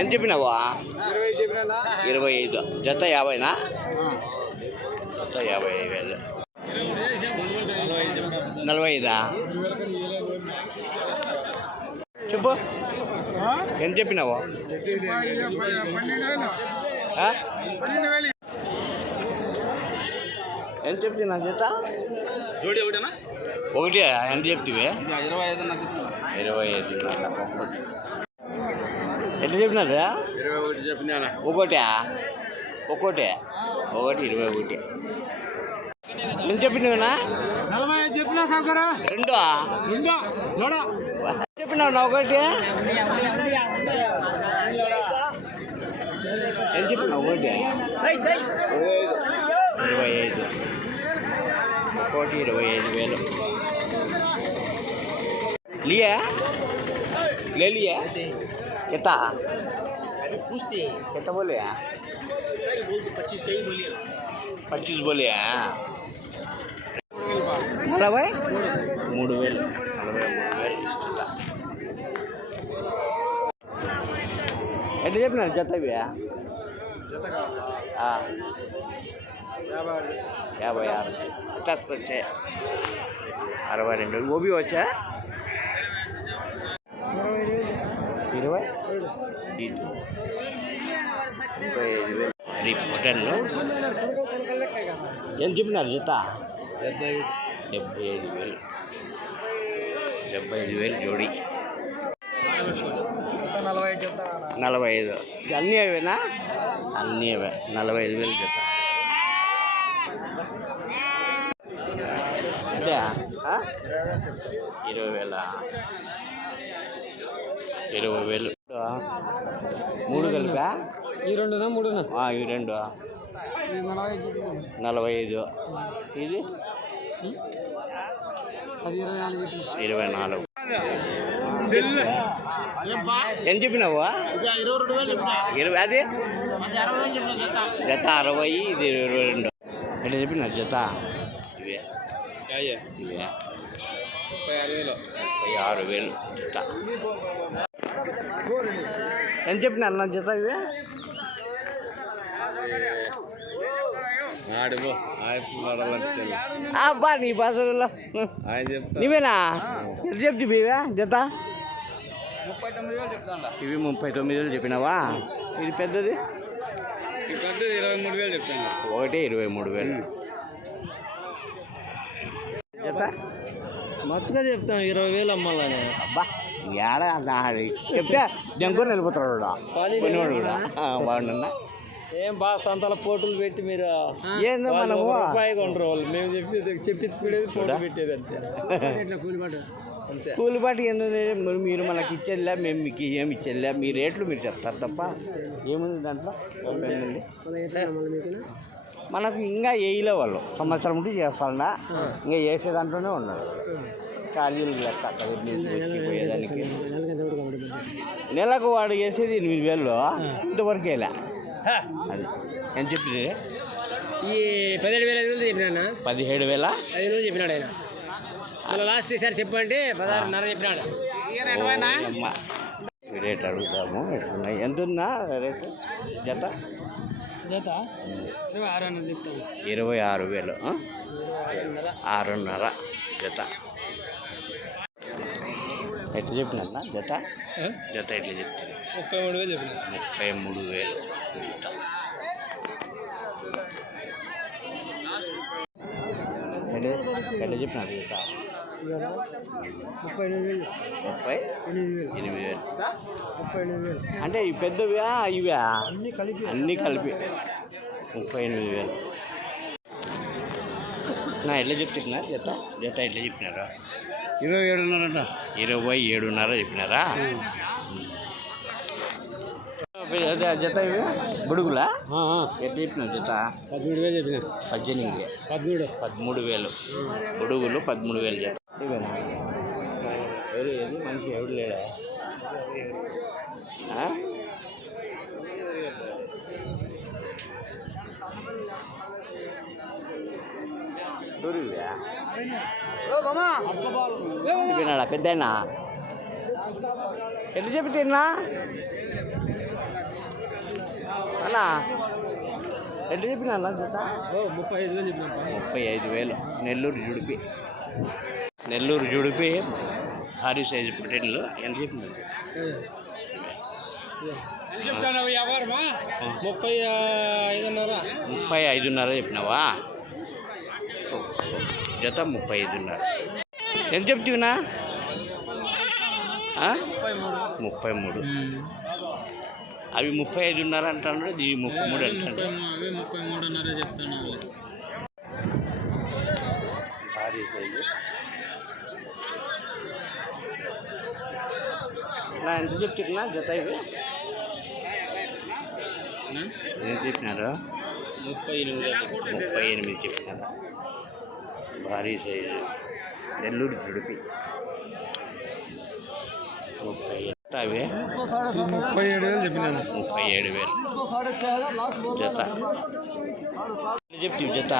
ఎంత చెప్పినావా? ఇరవై ఐదు జత యాభైనా? జత యాభై ఐదు వేలు. నలభై ఐదా? చెప్పు. ఎంత చెప్పినావు? ఎంత చెప్తున్నా జత? జోడి ఒకటేనా? ఒకటి ఎంత చెప్తివి? ఇరవై ఐదు ఇరవై ఐదు. ఎంత చెప్పినారా? ఇరవై ఒకటి చెప్పినా ఒకటా? ఒకటే ఒకటి ఇరవై ఒకటి. ఎంత చెప్పినావునా నలభై ఐదు చెప్పినా సాగరా రెండు? రెండో. జోడ. చెప్పినావు నా ఒకటి? ఎంత చెప్పినావు? ఒకటి. ఇరవై ఐదు. ఒకటి ఇరవై ఐదు వేలు. लिया ले लिया कितना पूछते कितना बोले हैं पच्चीस कहीं बोलिए పచ్చీస్ బోలే నలభై మూడు వేలు నలభై మూడు వేలు ఎంత చెప్పినారు జత ఇవి ఆ, యాభై ఆరు తక్కువ వచ్చాయి అరవై రెండు వేలు ఓబీ వచ్చా ఇరవై? ఐదు మరి పొటన్లు ఎంత చెప్పినారు జత? డెబ్బై డెబ్బై ఐదు వేలు. డెబ్బై ఐదు వేలు జోడి. నలభై ఐదు. అన్నీ అవేనా? అన్నీ అవే. నలభై ఐదు వేలు జత? ఇరవై వేల? ఇరవై వేలు. మూడు కలిపా? ఈ రెండునా మూడునా? ఆ, ఇవి రెండు నలభై చెప్పినా ఐదు. ఇది? ఇరవై నాలుగు చెప్పిన ఎంత చెప్పినావు? ఇరవై రెండు చెప్పిన? అది? చెప్పిన జత? జత అరవై ఇది ఇరవై రెండు. ఎట్లా చెప్పినారు జత? ఇవే. ఇవే. ముప్పై ఆరు వేలు. ముప్పై ఆరు వేలు జత. ఎంత చెప్పినారు నా జత ఇవే? అబ్బా నీ భాషలో చెప్తా. నీవేనా? ఎంత చెప్తి ఇవే జత? ముప్పై తొమ్మిది వేలు చెప్తాను ఇవి ముప్పై తొమ్మిది వేలు చెప్పినావా? ఇది పెద్దది? ఇరవై మూడు వేలు చెప్తాను ఒకటి ఇరవై మూడు వేలు. జత? మచ్చుగా చెప్తాను ఇరవై వేలు అమ్మాలని. అబ్బా. ఏడ చెప్తే వెళ్ళిపోతాడు వాడు. కొనేవాడు కూడా. ఆ, బాగుండన్నా ఏం బాగా సంతల పోటులు పెట్టి మీరు ఏందో మనము రూపాయి కొంటారు వాళ్ళు. మేము చెప్పి చెప్పించుకునేది పోటీ పెట్టేది అంతే. అంతే. కూలిపాటి ఎందుకు లేదు? మరి మీరు మనకి ఇచ్చేదిలే మేము మీకు ఏమి ఇచ్చేదిలే. మీ రేట్లు మీరు చెప్తారు తప్ప ఏముంది దాంట్లో? మనకు ఇంకా వేయలే వాళ్ళు. సంవత్సరం నుండి చేస్తాడా ఇంకా వేసే దాంట్లోనే ఉన్నారు. ఛార్జీలు లెక్క పోయేదానికి. నెలకు వాడు వేసేది ఎనిమిది వేలు. ఇంతవరకు అది. ఎంత చెప్పింది ఈ పదిహేడు వేల ఐదు వందలు చెప్పినా పదిహేడు వేల. ఐదు వందలు చెప్పినాడు ఆయన. మళ్ళీ లాస్ట్ ఈసారి చెప్పంటే పదహారున్నర చెప్పినాడు. రేట్ అడుగుతాము ఎంత ఉందా రేటు? జత? జత? ఇరవై ఆరు ఇరవై ఆరు వేలు ఆరున్నర జత. ఎట్లా చెప్పినా జత? జత ఎట్లా చెప్తాను ముప్పై మూడు వేలు చెప్పిన ముప్పై మూడు వేలు జత ఎట్లా ఎట్లా చెప్పినా జత? ముప్పై ఎనిమిది వేలు. ముప్పై ఎనిమిది వేలు. ఎనిమిది వేలు. ముప్పై ఎనిమిది వేలు. అంటే ఈ పెద్దవియా ఇవా అన్నీ కలిపి. అన్నీ కలిపి. ముప్పై ఎనిమిది వేలు. నా ఎట్లా చెప్తున్నా జత? జత ఎట్లా చెప్పినారా? ఇరవై ఏడున్నరంట. ఇరవై ఏడున్నర చెప్పినారా? అదే జత ఇవి? బుడుగులా? ఎట్లా చెప్పినారు జత? పదమూడు వేలు చెప్పిన. పద్దెనిమిది పదమూడు. పదమూడు వేలు. బుడుగులు పదమూడు వేలు జత ఇవేనా? ఎవరు ఏది? మనిషి ఎవడు లేడా? ఆ? దూరివా? వినాడా పెద్ద ఎట్లా చెప్తున్నా అన్నా ఎట్లా చెప్పినా ముప్పై ఐదు వేలు ముప్పై ఐదు వేలు. నెల్లూరు జుడిపి. నెల్లూరు జుడిపి భారీ సైజు పొటేన్లు ఎంత చెప్పినారు ముప్పై ఐదున్నర. ముప్పై ఐదున్నర చెప్పినావా? జత ముప్పై ఐదున్నర ఎంత చెప్తున్నా ముప్పై మూడు అవి ముప్పై ఐదున్నర అంటున్నాడు ఇవి ముప్పై మూడు అంటాడు నా ఎంత చెప్తున్నా జత ఇవి? ఎంత చెప్పినారు? ముప్పై ఎనిమిది. ముప్పై ఎనిమిది చెప్పినారు. భారీ సైజు. నెల్లూరు జుడిపి. ముప్పై అవి ముప్పై ఏడు వేలు చెప్పినాను. ముప్పై ఏడు వేలు. జత. ఎట్లా చెప్తివి జత?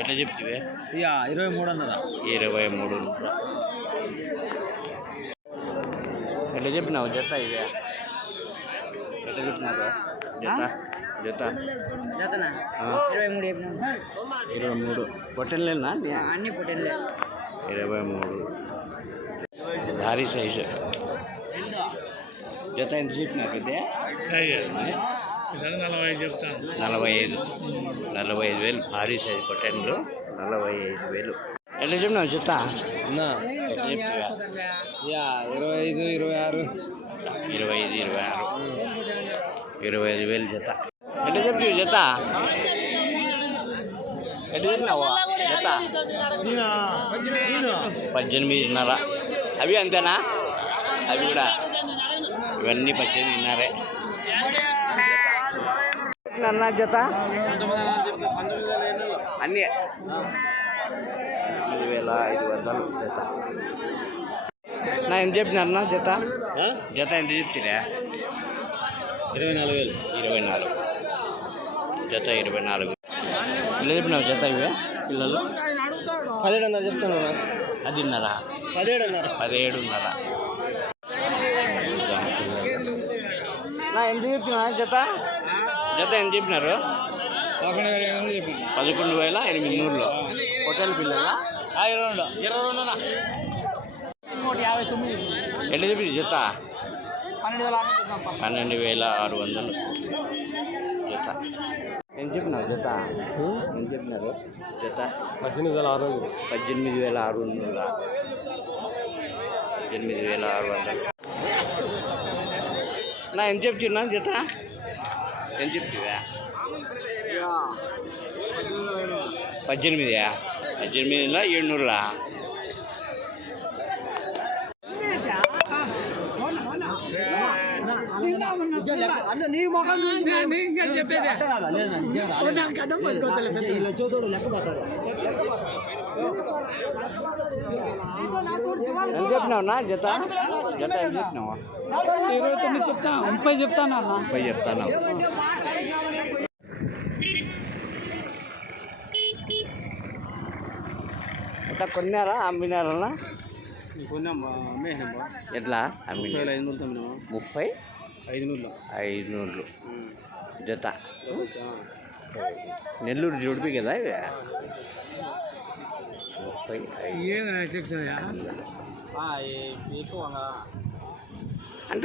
ఎట్లా చెప్తివే? యా ఇరవై మూడున్నర ఇరవై మూడు ఎట్లా చెప్పినావు జత ఇవే ఎట్లా చెప్పినారు జత? జత. జతనా? ఇరవై మూడు ఇరవై మూడు పొట్టెలేనా అన్ని పొట్టెళ్ళే ఇరవై మూడు భారీ సైజు. జత ఎంత చెప్పినారు ఇదే నలభై చెప్తాను. నలభై ఐదు. నలభై ఐదు వేలు. భారీ సైజు పొట్టెన్లు నలభై ఐదు వేలు. ఎట్లా చెప్పినావు? యా ఇరవై ఐదు ఇరవై ఆరు. ఇరవై ఐదు ఇరవై ఆరు. ఇరవై ఐదు వేలు జత. ఎట్లా చెప్తావు జత? ఎట్లా చెప్పినావు? జత? పద్దెనిమిదిన్నర. అవి అంతేనా? అవి కూడా. ఇవన్నీ పద్దెనిమిదిన్నరే. అన్న జత? అన్నీ. ఎనిమిది వేల ఐదు వందలు జత. నా ఎంత చెప్పినారన్నా జత? జత ఎంత చెప్తారా? ఇరవై నాలుగు వేలు. ఇరవై నాలుగు. జత ఇరవై నాలుగు. ఇలా చెప్పినావు జత ఇవే? పిల్లలు? పదిహేడున్నర చెప్తాను అదిన్నరా పదిహేడున్నర. పదిహేడున్నర. నా ఎంత చెప్పినా జత? జత ఎంత చెప్పినారు? పదకొండు వేల ఎనిమిది నూరులో. హోటల్ పిల్లల? ఇరవై రెండు ఇరవై రెండునా? యాభై తొమ్మిది. ఎట్లా చెప్పి జత? పన్నెండు వేల ఆరు చెప్పినాం పన్నెండు వేల ఆరు వందలు. జత. ఎంత చెప్పినావు జత? ఎంత చెప్పినారు? జత? పద్దెనిమిది వేల ఆరు వందలు. పద్దెనిమిది వేల ఆరు వందల. పద్దెనిమిది వేల ఆరు వందలు. నా ఎంత చెప్తున్నా జత? ఎంత చెప్తువా పద్దెనిమిదా పద్దెనిమిదిలా ఏడునూరులా? అన్న నీ మొఖం చెప్పేది. ఇలా చూతుడు లెక్క పట్టాడు. ఎంత చెప్పినావు నా జత? జత ఎంత చెప్పినావా? ఇరవై తొమ్మిది చెప్తా ముప్పై చెప్తాను అన్న ముప్పై చెప్తాను. ఎట్లా కొన్నారా అమ్మినారా అమ్మేసినామ్మా ఎట్లా? తమ్మినామా ముప్పై? ఐదు నూళ్ళు జత. నెల్లూరు జుడిపి కదా ఇవి? ముప్పై ఐదు. అంటే